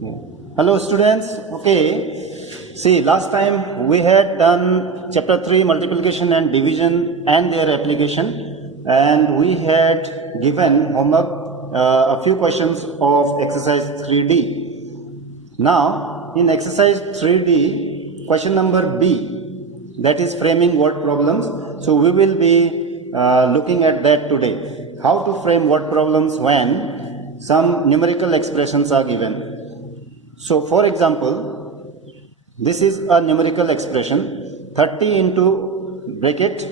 Hello students. Okay. See, last time we had done chapter 3 multiplication and division and their application, and we had given homework a few questions of exercise 3D. Now in exercise 3D, question number B, that is framing word problems. So we will be looking at that today. How to frame word problems when some numerical expressions are given. So for example, this is a numerical expression 30 into bracket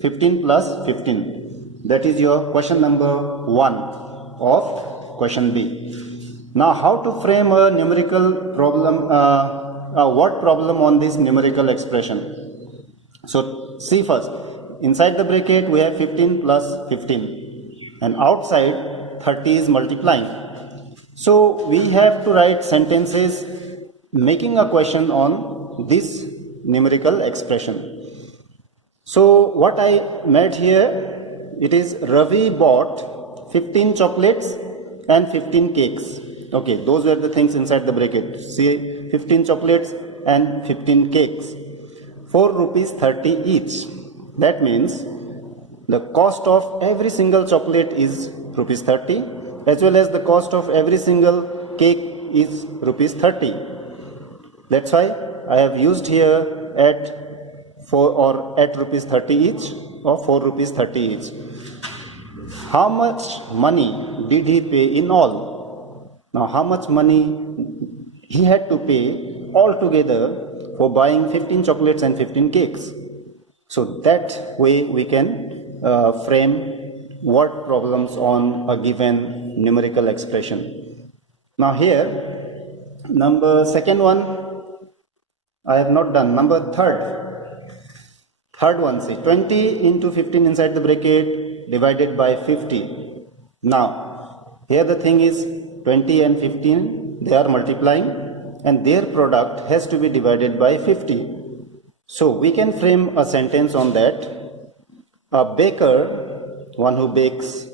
15 plus 15. That is your question number 1 of question B. Now how to frame a numerical problem, a word problem on this numerical expression. So see first, inside the bracket we have 15 plus 15 and outside 30 is multiplying. So we have to write sentences making a question on this numerical expression. So what I made here, it is Ravi bought 15 chocolates and 15 cakes. Okay, those were the things inside the bracket. See, 15 chocolates and 15 cakes. 4 rupees 30 each. That means the cost of every single chocolate is rupees 30. As well as the cost of every single cake is rupees 30. That's why I have used here at 4 or at rupees 30 each or 4 rupees 30 each. How much money did he pay in all? Now how much money he had to pay altogether for buying 15 chocolates and 15 cakes? So that way we can frame word problems on a given numerical expression. Now here, second one I have not done. Third one, see, 20 into 15 inside the bracket divided by 50. Now here the thing is 20 and 15, they are multiplying and their product has to be divided by 50. So we can frame a sentence on that. A baker, one who bakes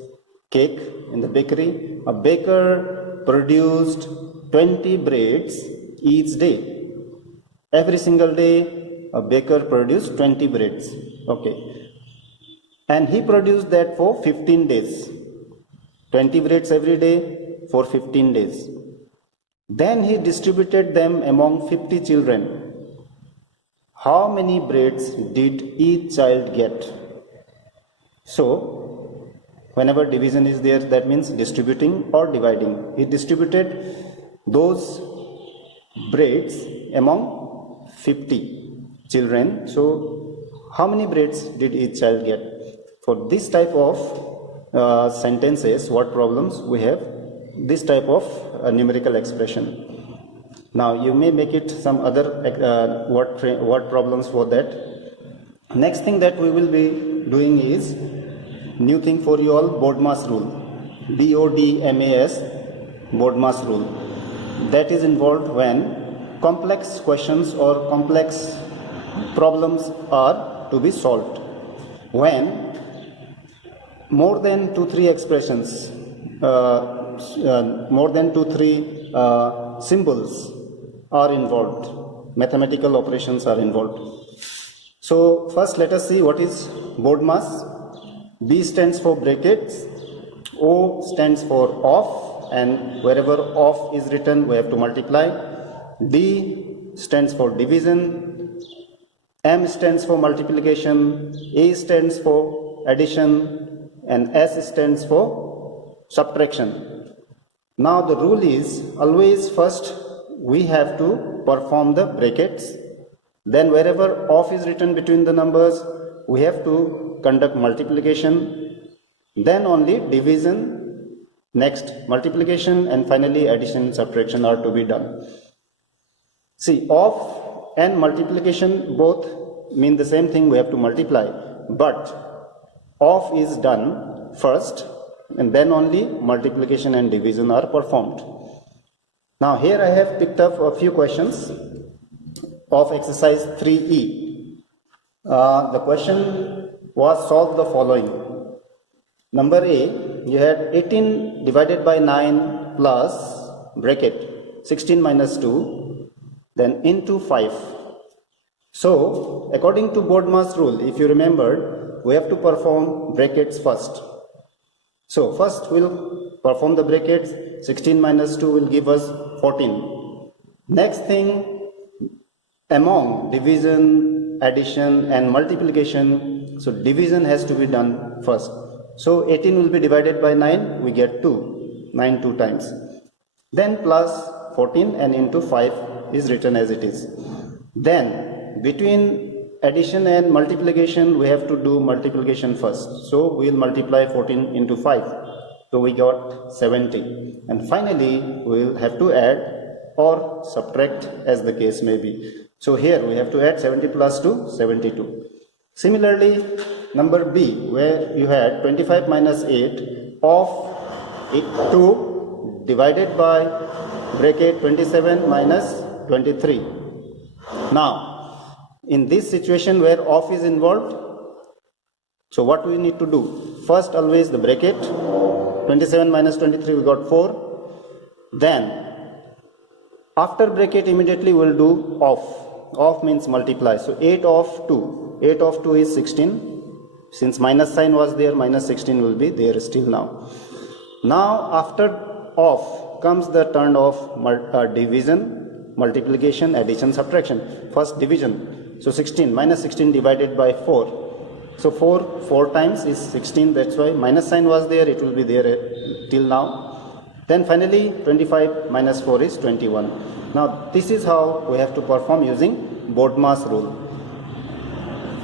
cake in the bakery, a baker produced 20 breads each day. Every single day a baker produced 20 breads. Okay. And he produced that for 15 days. 20 breads every day for 15 days. Then he distributed them among 50 children. How many breads did each child get? So whenever division is there, that means distributing or dividing. He distributed those breads among 50 children. So how many breads did each child get? For this type of sentences, word problems, we have this type of numerical expression. Now you may make it some other word problems for that. Next thing that we will be doing is new thing for you all, BODMAS rule. BODMAS, BODMAS rule. That is involved when complex questions or complex problems are to be solved. When more than 2-3 expressions, more than 2-3 symbols are involved, mathematical operations are involved. So first let us see what is BODMAS. B stands for brackets, O stands for off, and wherever off is written we have to multiply. D stands for division, M stands for multiplication, A stands for addition, and S stands for subtraction. Now the rule is always first we have to perform the brackets, then wherever off is written between the numbers we have to conduct multiplication, then only division, next multiplication, and finally addition, subtraction are to be done. See, off and multiplication both mean the same thing, we have to multiply, but off is done first and then only multiplication and division are performed. Now here I have picked up a few questions of exercise 3E. The question was solve the following. Number A, you had 18 divided by 9 plus bracket 16 minus 2, then into 5. So according to board mass rule, if you remembered, we have to perform brackets first. So first we'll perform the brackets. 16 minus 2 will give us 14. Next thing, among division, addition and multiplication, so division has to be done first. So 18 will be divided by 9, we get 2, 9 2 times. Then plus 14 and into 5 is written as it is. Then between addition and multiplication, we have to do multiplication first. So we will multiply 14 into 5. So we got 70. And finally, we will have to add or subtract as the case may be. So here we have to add 70 plus 2, 72. Similarly, number B, where you had 25 minus 8 of 2 divided by bracket 27 minus 23. Now, in this situation where of is involved, so what we need to do? First, always the bracket. 27 minus 23, we got 4. Then, after bracket, immediately we will do of. Of means multiply. So 8 of 2. 8 of 2 is 16. Since minus sign was there, minus 16 will be there still now. Now, after of comes the turn of division, multiplication, addition, subtraction. First division. So 16 minus 16 divided by 4. So 4 times is 16. That's why minus sign was there. It will be there till now. Then finally 25 minus 4 is 21. Now this is how we have to perform using board mass rule.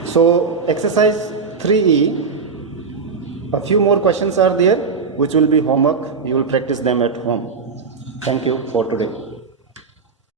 So exercise 3E, a few more questions are there which will be homework. You will practice them at home. Thank you for today.